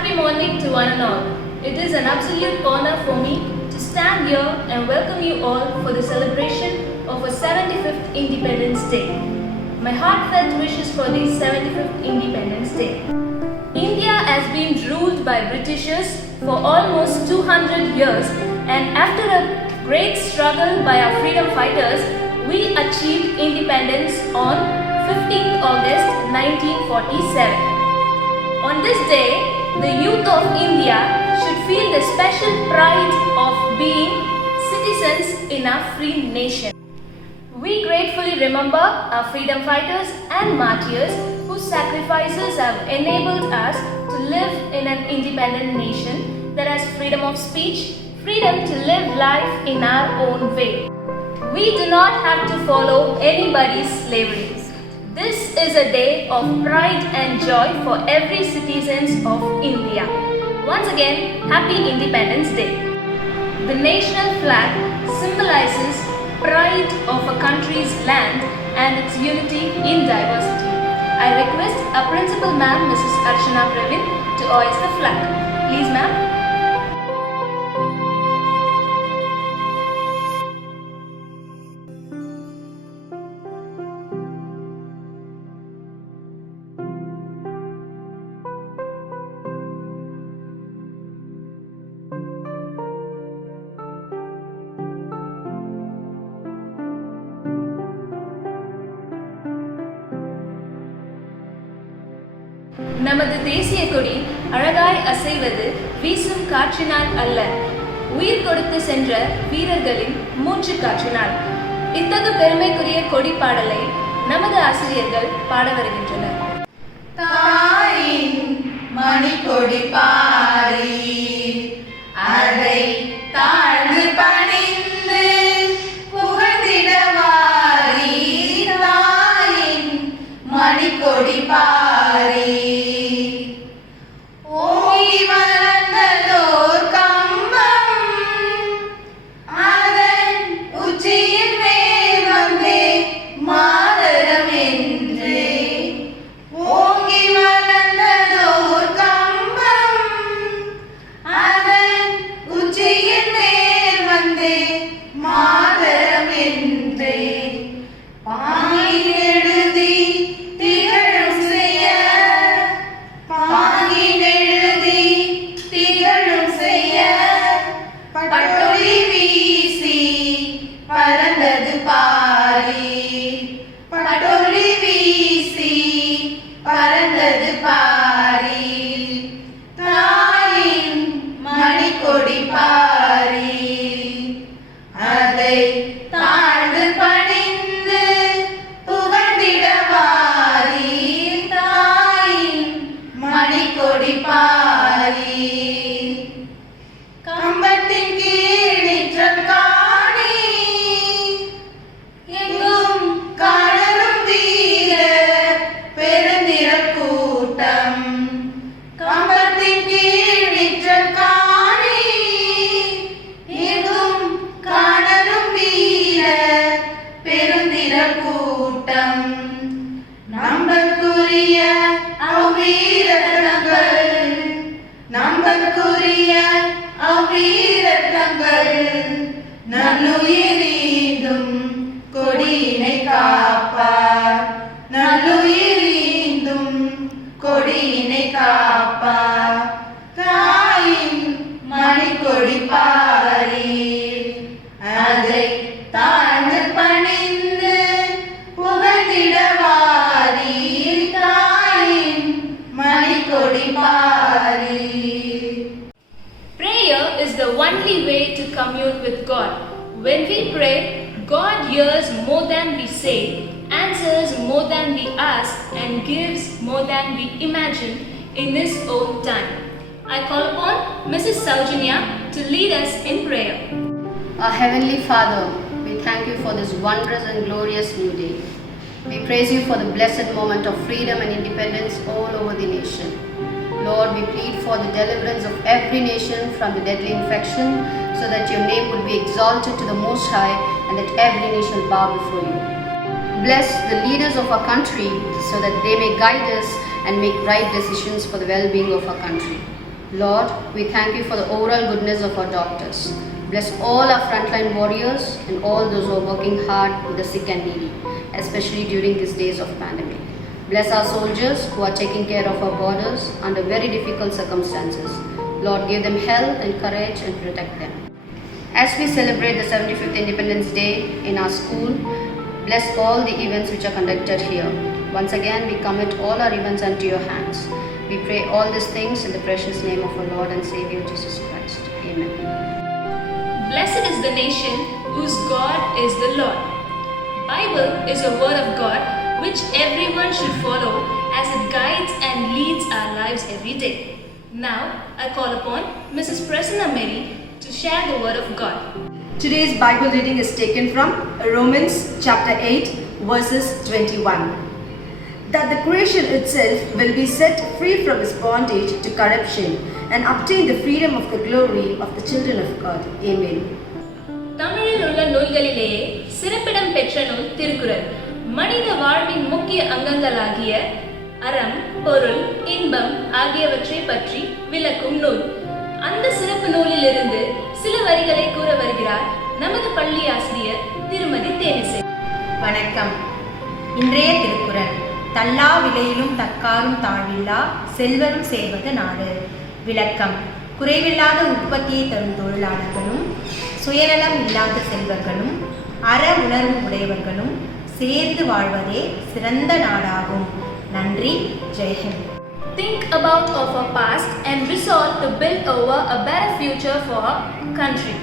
Happy morning to one and all. It is an absolute honor for me to stand here and welcome you all for the celebration of our 75th Independence Day. My heartfelt wishes for the 75th Independence Day. India has been ruled by Britishers for almost 200 years, and after a great struggle by our freedom fighters, we achieved independence on 15th August 1947. On this day, the youth of India should feel the special pride of being citizens in our free nation. We gratefully remember our freedom fighters and martyrs whose sacrifices have enabled us to live in an independent nation that has freedom of speech, freedom to live life in our own way. We do not have to follow anybody's slavery. This is a day of pride and joy for every citizen of India. Once again, Happy Independence Day. The national flag symbolizes pride of a country's land and its unity in diversity. I request our Principal Ma'am, Mrs. Archana Pravin, to hoist the flag. Please, ma'am. நமது தேசிய கொடி அழகாய் அசைவது வீசும் காற்றினால் அல்ல, உயிர் கொடுத்து சென்ற வீரர்களின் மூச்சு காற்றினால். இத்தகு பெருமைக்குரிய கொடி பாடலை நமது ஆசிரியர்கள் பாட வருகின்றனர். தாயின் மணிக்கொடி பாரி அதை தாழ்ந்து பணிந்து புகழ்ந்திடவாரி, தாயின் மணிக்கொடி பாரி நல்லுயிரீந்தும் கொடியினை காப்பார், நல்லுயிரீந்தும் கொடியினை காப்பார். தாயின் மணிக்கொடி பாரி அதை தாழ்ந்து பணிந்து புகழ்ந்திடவாரி, தாயின் மணிக்கொடி Pari. Prayer is the only way to commune with God. When we pray, God hears more than we say, answers more than we ask, and gives more than we imagine in His own time. I call upon Mrs. Saujanya to lead us in prayer. Our Heavenly Father, we thank you for this wondrous and glorious new day. We praise you for the blessed moment of freedom and independence all over the nation. Lord, we plead for the deliverance of every nation from the deadly infection, so that your name would be exalted to the Most High and that every nation bow before you. Bless the leaders of our country so that they may guide us and make right decisions for the well-being of our country. Lord, we thank you for the overall goodness of our doctors. Bless all our frontline warriors and all those who are working hard with the sick and needy, especially during these days of pandemic. Bless our soldiers who are taking care of our borders under very difficult circumstances. Lord, give them health and courage and protect them. As we celebrate the 75th Independence Day in our school, bless all the events which are conducted here. Once again, we commit all our events unto your hands. We pray all these things in the precious name of our Lord and Savior Jesus Christ. Amen. Blessed is the nation whose God is the Lord. Bible is a word of God which everyone should follow as it guides and leads our lives every day. Now, I call upon Mrs. Prasanna Mary to share the word of God. Today's Bible reading is taken from Romans chapter 8 verses 21. That the creation itself will be set free from its bondage to corruption and obtain the freedom of the glory of the children of God. Amen. தமிழில் உள்ள நூல்களிலேயே சிறப்பிடம் பெற்ற நூல் திருக்குறள். மனித வாழ்வின் முக்கிய அங்கங்களாகிய அறம், பொருள், இன்பம் ஆகியவற்றை பற்றி விளக்கும் நூல். அந்த சிறப்பு நூலிலிருந்து சில வரிகளை கூற வருகிறார் நமது பள்ளி ஆசிரியர் திருமதி தேனிசை. வணக்கம். இன்றைய திருக்குறள். தல்லா விலையிலும் தக்காரும் தாழ்வில்லா செல்வரும் சேர்வது நாடு. விளக்கம். குறைவில்லாத உற்பத்தியை தரும் தொழிலாளர்களும் சுயநலம் இல்லாத செல்வர்களும் அற உணர்வு உடையவர்களும் சேர்ந்து வாழ்வதே சிறந்த நாடாகும். நன்றி. ஜெய்ஹிந்த். Think about of our past and resolve to build over a better future for our country.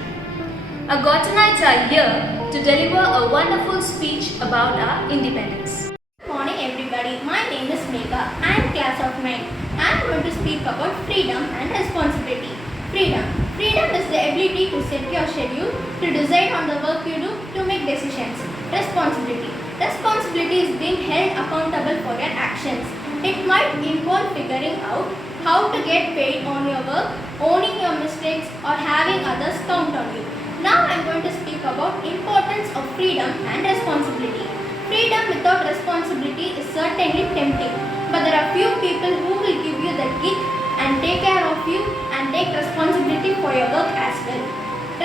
Our Gotanites are here to deliver a wonderful speech about our independence. Good morning everybody, my name is Megha. I am class of 9. I am going to speak about freedom and responsibility. Freedom. Freedom is the ability to set your schedule, to decide on the work you do, to make decisions. Responsibility. Responsibility is being held accountable for your actions. It might involve figuring out how to get paid on your work, owning your mistakes or having others count on you. Now I am going to speak about importance of freedom and responsibility. Freedom without responsibility is certainly tempting, but there are few people who will give you the gig and take care of you and take responsibility for your work as well.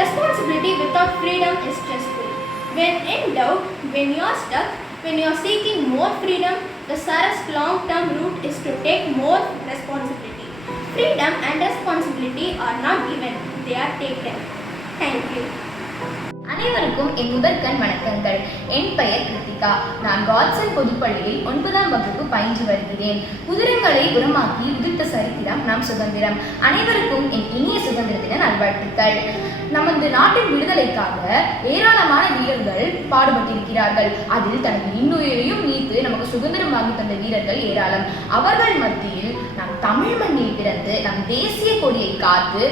Responsibility without freedom is stressful. When in doubt, when you are stuck, when you are seeking more freedom, the surest long-term route is to take more responsibility. Freedom and responsibility are not given, they are taken. Thank you. அனைவருக்கும் என் முதற்கண் வணக்கங்கள். என் பெயர் கிருத்திகா. நான் காட்சன் பொதுப்பள்ளியில் 9ஆம் வகுப்பு பயின்று வருகிறேன். உதிரங்களை உரமாக்கி உதிர்த்த சரித்திரம் நம் சுதந்திரம். அனைவருக்கும் என் இனிய சுதந்திர தின நல்வாழ்த்துக்கள். நமது நாட்டின் விடுதலைக்காக ஏராளமான வீரர்கள் பாடுபட்டிருக்கிறார்கள். அதில் தனது இன்னுயிரையும் நீத்து நமக்கு சுதந்திரம் வாங்கி தந்த வீரர்கள் ஏராளம். அவர்கள் மத்தியில் நம் தமிழ் மண்ணில் பிறந்து நம் தேசிய கொடியை காத்து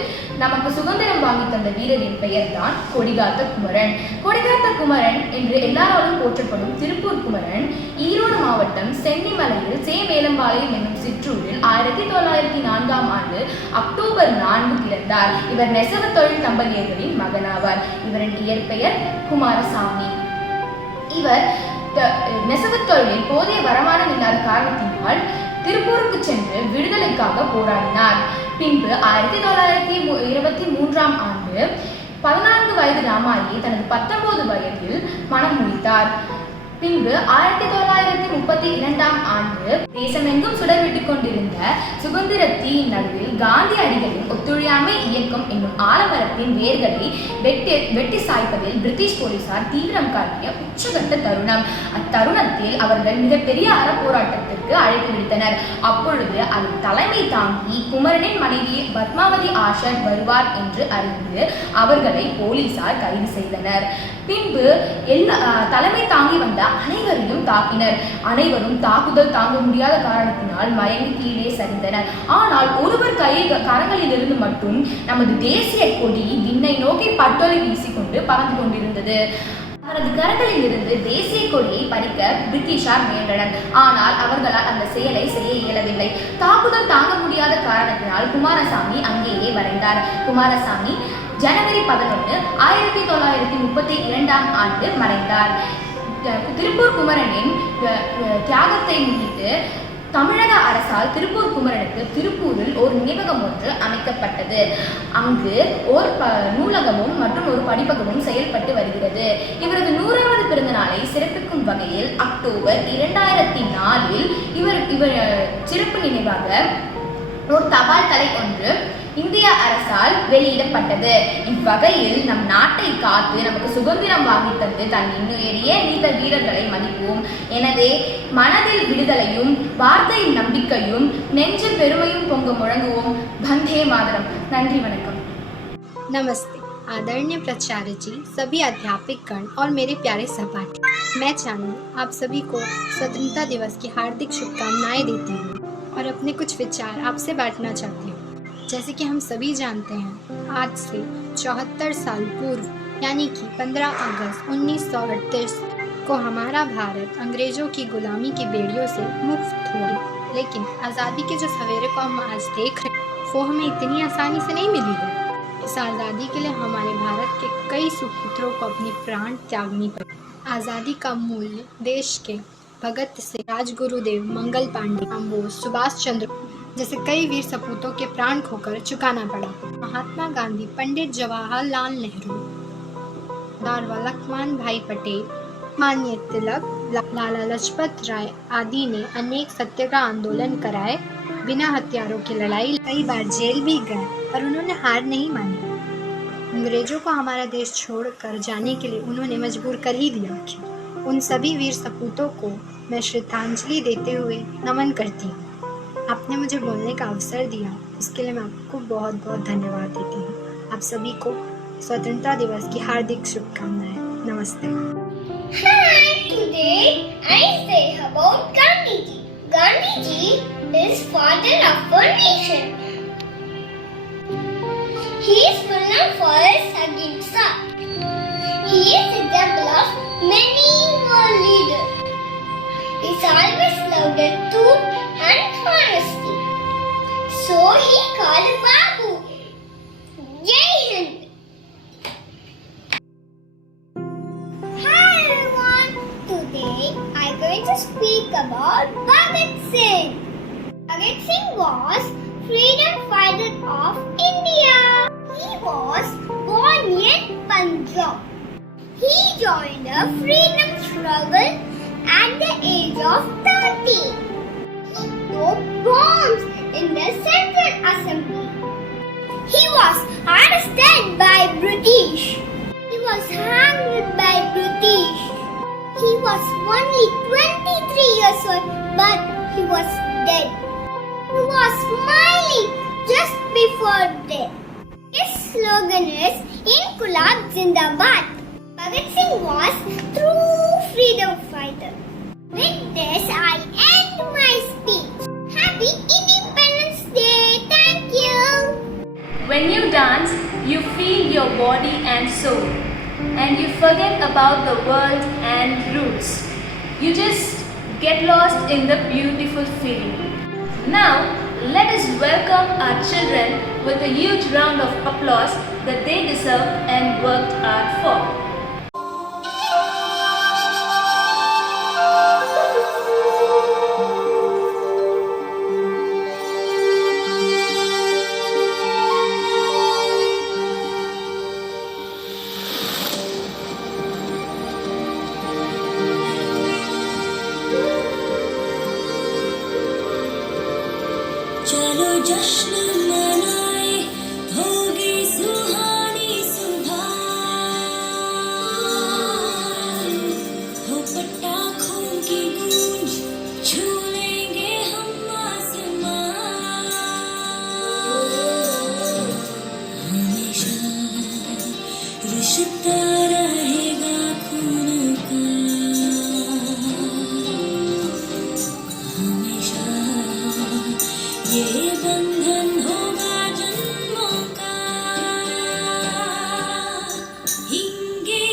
நமக்கு சுதந்திரம் வாங்கி தந்த வீரரின் பெயர் தான் கொடிகாத்த குமரன். கொடிகாத்த குமரன் என்று எல்லாராலும் போற்றப்படும் திருப்பூர் குமரன் ஈரோடு மாவட்டம் சென்னிமலையில் சேமேலம்பாளையம் என்னும் சிற்றூரில் 1904ஆம் ஆண்டு அக்டோபர் 4 பிறந்தார். இவர் நெசவு தொழில் தம்பதியர்களின் மகனாவார். இவரின் இயற்பெயர் குமாரசாமி. இவர் நெசவு தொழிலில் போதிய வருமானம் இல்லாத காரணத்தினால் திருப்பூருக்கு சென்று விடுதலைக்காக போராடினார். பின்பு 1923ஆம் ஆண்டு 14 வயது ராமாயி தனது 19 வயதில் மனம் முடித்தார். பின்பு 1932ஆம் ஆண்டு தேசமெங்கும் சுடர்விட்டுக் கொண்டிருந்த சுதந்திர தீயின் நடுவில் காந்தி அடிகளின் ஒத்துழையாமை இயக்கம் என்னும் ஆலமரத்தின் வேர்களை வெட்டி சாய்ப்பதில் பிரிட்டிஷ் போலீசார் தீவிரம் காட்டிய உச்சகட்ட தருணம். அத்தருணத்தில் அவர்கள் மிகப்பெரிய அறப்போராட்டத்திற்கு அழைப்பு விடுத்தனர். அப்பொழுது அதை தலைமை தாங்கி குமரனின் மனைவி பத்மாவதி ஆஷர் வருவார் என்று அறிந்து அவர்களை போலீசார் கைது செய்தனர். பின்பு தலைமை தாங்கி வந்த அனைவரையும் தாக்கினர். அனைவரும் தாக்குதல் தாங்க முடியாத காரணத்தினால் மயங்கி கீழே சரிந்தனர். ஆனால் ஒருவர் கரங்களிலிருந்து மட்டும் நமது தேசிய கொடி விண்ணை நோக்கி பட்டொலி வீசிக்கொண்டு பறந்து கொண்டிருந்தது. அவரது கரங்களில் இருந்து தேசிய கொடியை பறிக்க பிரிட்டிஷார் முயன்றனர். ஆனால் அவர்களால் அந்த செயலை செய்ய இயலவில்லை. தாக்குதல் தாங்க முடியாத காரணத்தினால் குமாரசாமி அங்கேயே வரைந்தார். குமாரசாமி ஜனவரி 11, 1932ஆம் ஆண்டு மறைந்தார். திருப்பூர் குமரனின் தியாகத்தை முன்னிட்டு தமிழக அரசால் திருப்பூர் குமரனுக்கு திருப்பூரில் ஒரு நினைவகம் ஒன்று அமைக்கப்பட்டது. அங்கு ஒரு நூலகமும் மற்றும் ஒரு படிப்பகமும் செயல்பட்டு வருகிறது. இவரது 100வது பிறந்த நாளை சிறப்பிக்கும் வகையில் அக்டோபர் 2004 இவர் சிறப்பு நினைவாக ஒரு தபால் தலை ஒன்று இந்திய அரசால் வெளியிடப்பட்டது. இவ்வகையில் நம் நாட்டை காத்து நமக்கு சுதந்திரம் வாங்கி தந்து தன் இன்னுயரிய நீத்த வீரர்களை மதிப்போம். எனவே மனதில் விடுதலையும் வார்த்தையில் நம்பிக்கையும் நெஞ்சில் பெருமையும் பொங்க முழங்குவோம். வந்தே மாதரம். நன்றி, வணக்கம். नमस्ते आदरणीय प्राचार्य जी, सभी अध्यापक गण और मेरे प्यारे सहपाठी, मैं चानू आप सभी को स्वतंत्रता दिवस की हार्दिक शुभकामनाएं देती हूँ और अपने कुछ विचार आपसे बांटना चाहती हूँ। जैसे कि हम सभी जानते हैं, आज से 74 साल पूर्व यानी कि 15 अगस्त 1938 को हमारा भारत अंग्रेजों की गुलामी की बेड़ियों से मुक्त हुआ। लेकिन आज़ादी के जो सवेरे को हम आज देख रहे हैं वो हमें इतनी आसानी से नहीं मिली है। इस आज़ादी के लिए हमारे भारत के कई सुपुत्रों को अपने प्राण त्यागनी पड़ी। आज़ादी का मूल्य देश के भगत सिंह, राजगुरुदेव, मंगल पांडे, बोस, सुभाष चंद्र जैसे कई वीर सपूतों के प्राण खोकर चुकाना पड़ा। महात्मा गांधी, पंडित जवाहरलाल नेहरू, सरदार वल्लभभाई भाई पटेल, मान्य तिलक, लाला लाजपत राय आदि ने अनेक सत्याग्रह आंदोलन कराए, बिना हथियारों की लड़ाई, कई बार जेल भी गए, पर उन्होंने हार नहीं मानी। अंग्रेजों को हमारा देश छोड़कर जाने के लिए उन्होंने मजबूर कर ही दिया। उन सभी वीर सपूतों को मैं श्रद्धांजलि देते हुए नमन करती हूँ। आपने मुझे बोलने का अवसर दिया, इसके लिए मैं आपको बहुत बहुत धन्यवाद देती हूँ। आप सभी को स्वतंत्रता दिवस की हार्दिक शुभकामनाएं। नमस्ते। Hi, today I say about Gandhi ji. Gandhi ji is father of our nation. He is known for his ahimsa. He is example of many more leaders. He always loved the truth and honesty. So he called Babu. Jai Hind. Hi everyone. Today I'm going to speak about Bhagat Singh. Bhagat Singh was freedom fighter of India. He was born in Punjab. He joined the freedom struggle at the age of 13. He broke bombs in the Central Assembly. He was arrested by British. He was hanged by British. He was only 23 years old, but he was dead. He was smiling just before death. His slogan is Inqilab Zindabad. Bhagat Singh was true freedom fighter. With this, I end my speech. Happy Independence Day. Thank you. When you dance, you feel your body and soul, and you forget about the world and roots. You just get lost in the beautiful feeling. Now, let us welcome our children with a huge round of applause that they deserve and worked hard for. चलो जश्न मनाए, होगी सुहानी सुबह, हो पटाखों की गूंज, छू लेंगे हम आसमां। हमेशा रिश्ता रहेगा खून का, हमेशा ये बंधन होगा जन्मों का। Hinge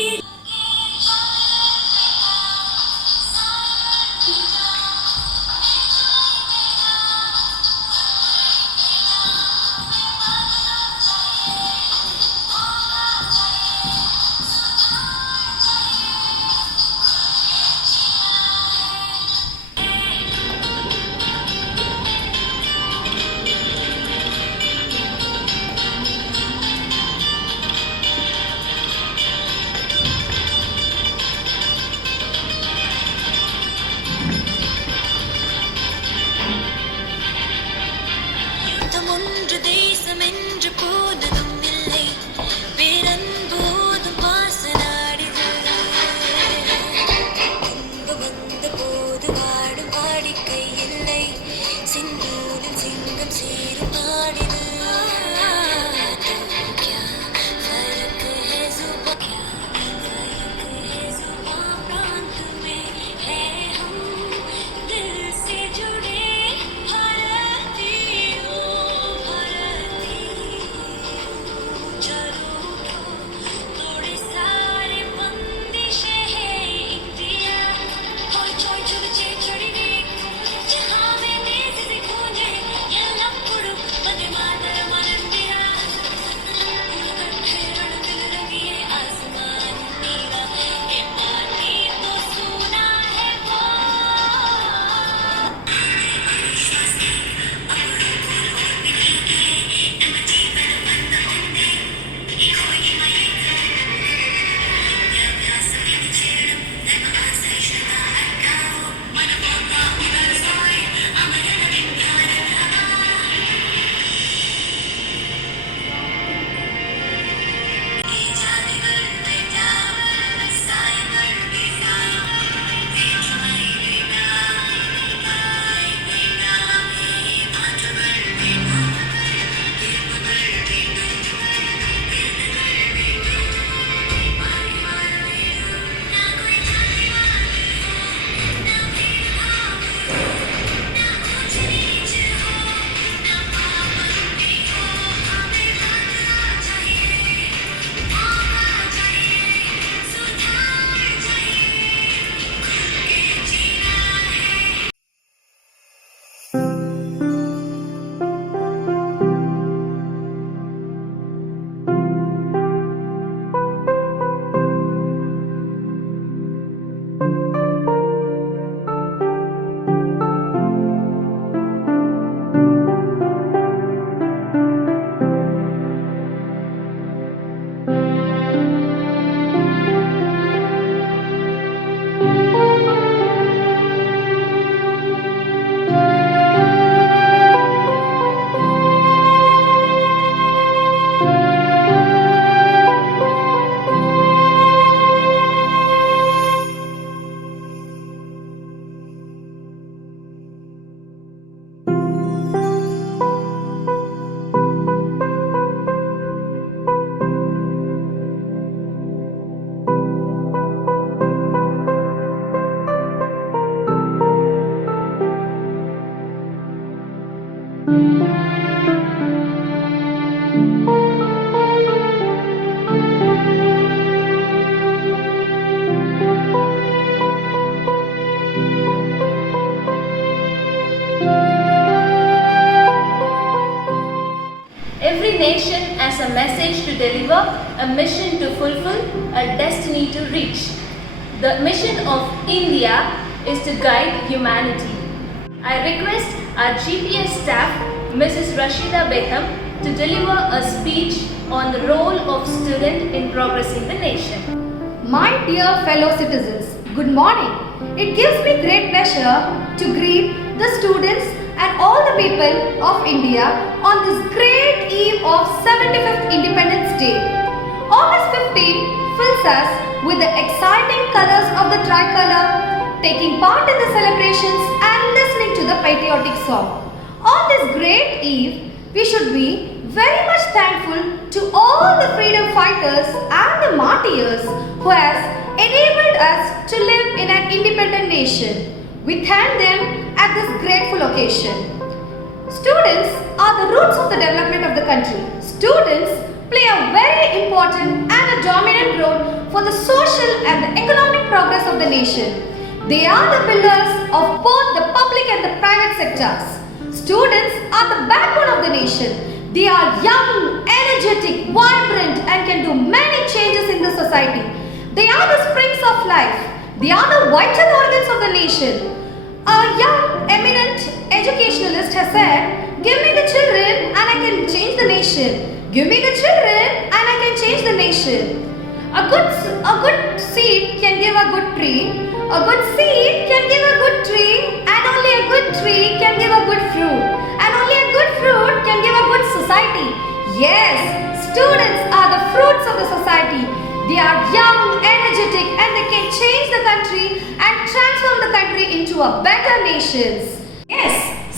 nation as a message to deliver, a mission to fulfill, a destiny to reach. The mission of India is to guide humanity. I request our GPS staff, Mrs. Rashida Begum, to deliver a speech on the role of student in progressing the nation. My dear fellow citizens, good morning. It gives me great pleasure to greet the students and all the people of India on this great eve of 75th Independence Day. August 15 fills us with the exciting colors of the tricolor, taking part in the celebrations and listening to the patriotic song. On this great eve, we should be very much thankful to all the freedom fighters and the martyrs who has enabled us to live in an independent nation. We thank them at this grateful occasion. Students are the roots of the development of the country. Students play a very important and a dominant role for the social and the economic progress of the nation. They are the pillars of both the public and the private sectors. Students are the backbone of the nation. They are young, energetic, vibrant and can do many changes in the society. They are the springs of life. They are the vital organs of the nation. A young, eminent educationalist has said, "Give me the children and I can change the nation. Give me the children and I can change the nation." A good seed can give a good tree. A good seed can give a good tree, and only a good tree can give a good fruit. And only a good fruit can give a good society. Yes, students are the fruits of the society. They are young, energetic, and they can change the country and transform the country into a better nation. Yes,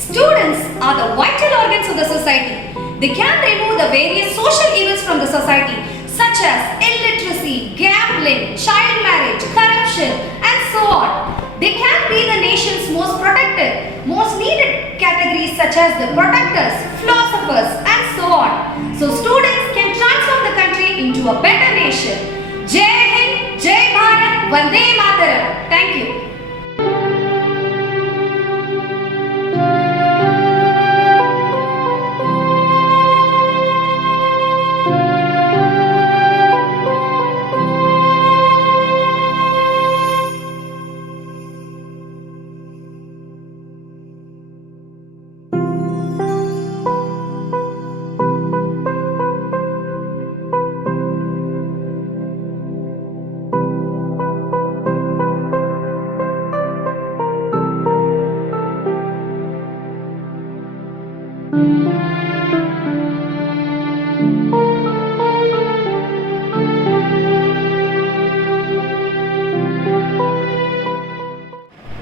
students are the vital organs of the society. They can remove the various social evils from the society, such as illiteracy, gambling, child marriage, corruption, and so on. They can be the nation's most protected, most needed categories such as the protectors, philosophers, and so on. So students can transform the country into a better nation. Jai Hind, Jai Bharat, Vande Mataram. Thank you.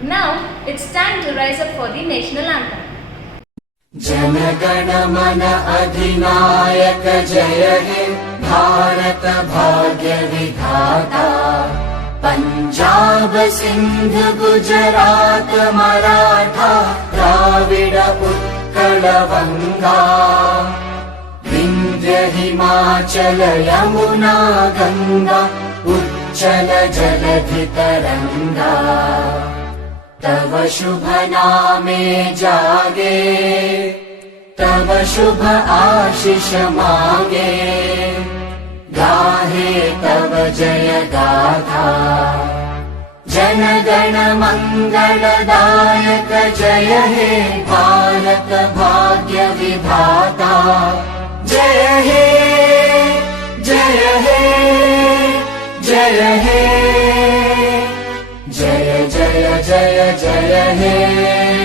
Now it's time to rise up for the national anthem. जनगण मन अधिनायक जय हे भारत भाग्य विधाता पंजाब सिंध गुजरात मराठा द्राविड उत्कल गंगा विंध्य हिमाचल यमुना गंगा उच्चल जलधि तरंगा तव शुभ नामे जागे तव शुभ आशीष मागे गाहे तव जय गाथा जन गण मंगलदायक जय हे भारत भाग्य विधाता जय हे जय हे जय हे जय जय जय जय हे